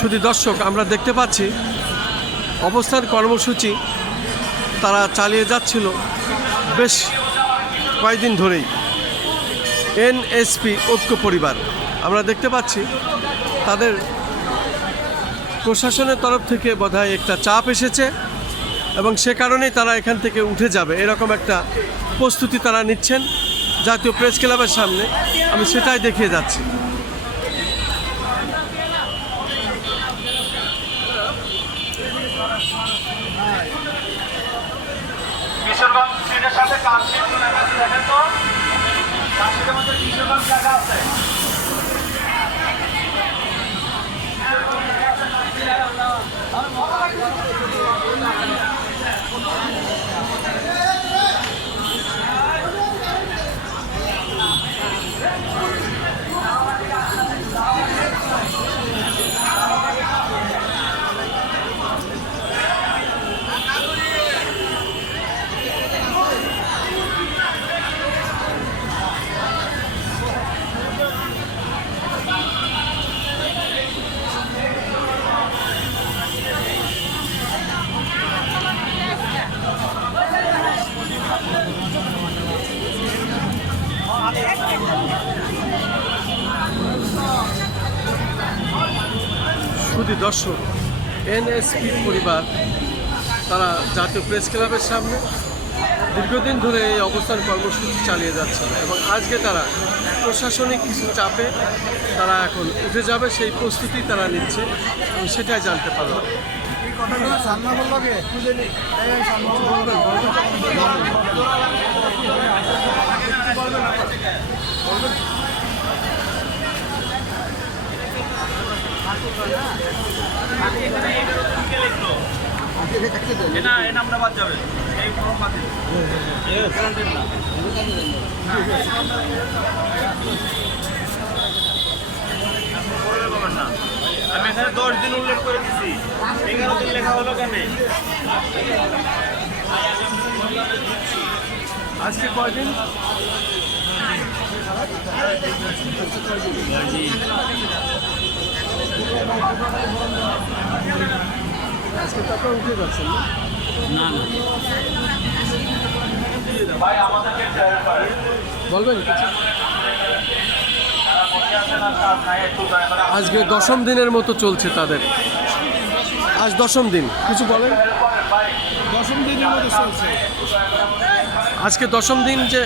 শুধু দর্শক, আমরা দেখতে পাচ্ছি অবস্থান কর্মসূচি তারা চালিয়ে যাচ্ছিল বেশ কয়েকদিন ধরেই। এনএসপি ঐক্য পরিবার, আমরা দেখতে পাচ্ছি তাদের প্রশাসনের তরফ থেকে বোধহয় একটা চাপ এসেছে এবং সে কারণেই তারা এখান থেকে উঠে যাবে, এরকম একটা প্রস্তুতি তারা নিচ্ছেন জাতীয় প্রেস ক্লাবের সামনে। আমি সেটাই দেখিয়ে যাচ্ছি। কিশোরগঞ্জ সিটের সাথে কার্শিট দেখেন তো, কার্শিটের মধ্যে কিশোরগঞ্জ জায়গা আছে। শুধু দর্শক, এনএসপি পরিবার তারা জাতীয় প্রেস ক্লাবের সামনে দীর্ঘদিন ধরে এই অবস্থান কর্মসূচি চালিয়ে যাচ্ছে এবং আজকে তারা প্রশাসনিক কিছু চাপে তারা এখন উঠে যাবে, সেই প্রস্তুতি তারা নিচ্ছে এবং সেটাই জানতে পারলাম। নামটা বাদ যাবে, এই ফর্ম বাতিল। আমি এখানে 10 দিন উল্লেখ করে দিচ্ছি, 11 দিন লেখা হলো কেন? আজকে কয়দিন? আজকে তারপর উঠে যাচ্ছেন না? না, ভাই আমাদেরকে বলবেন। আজকে 10ম দিনের মতো চলছে তাদের, আজ 10ম দিন। কিছু বলেন। 10ম দিনের মতো চলছে আজকে 10ম দিন যে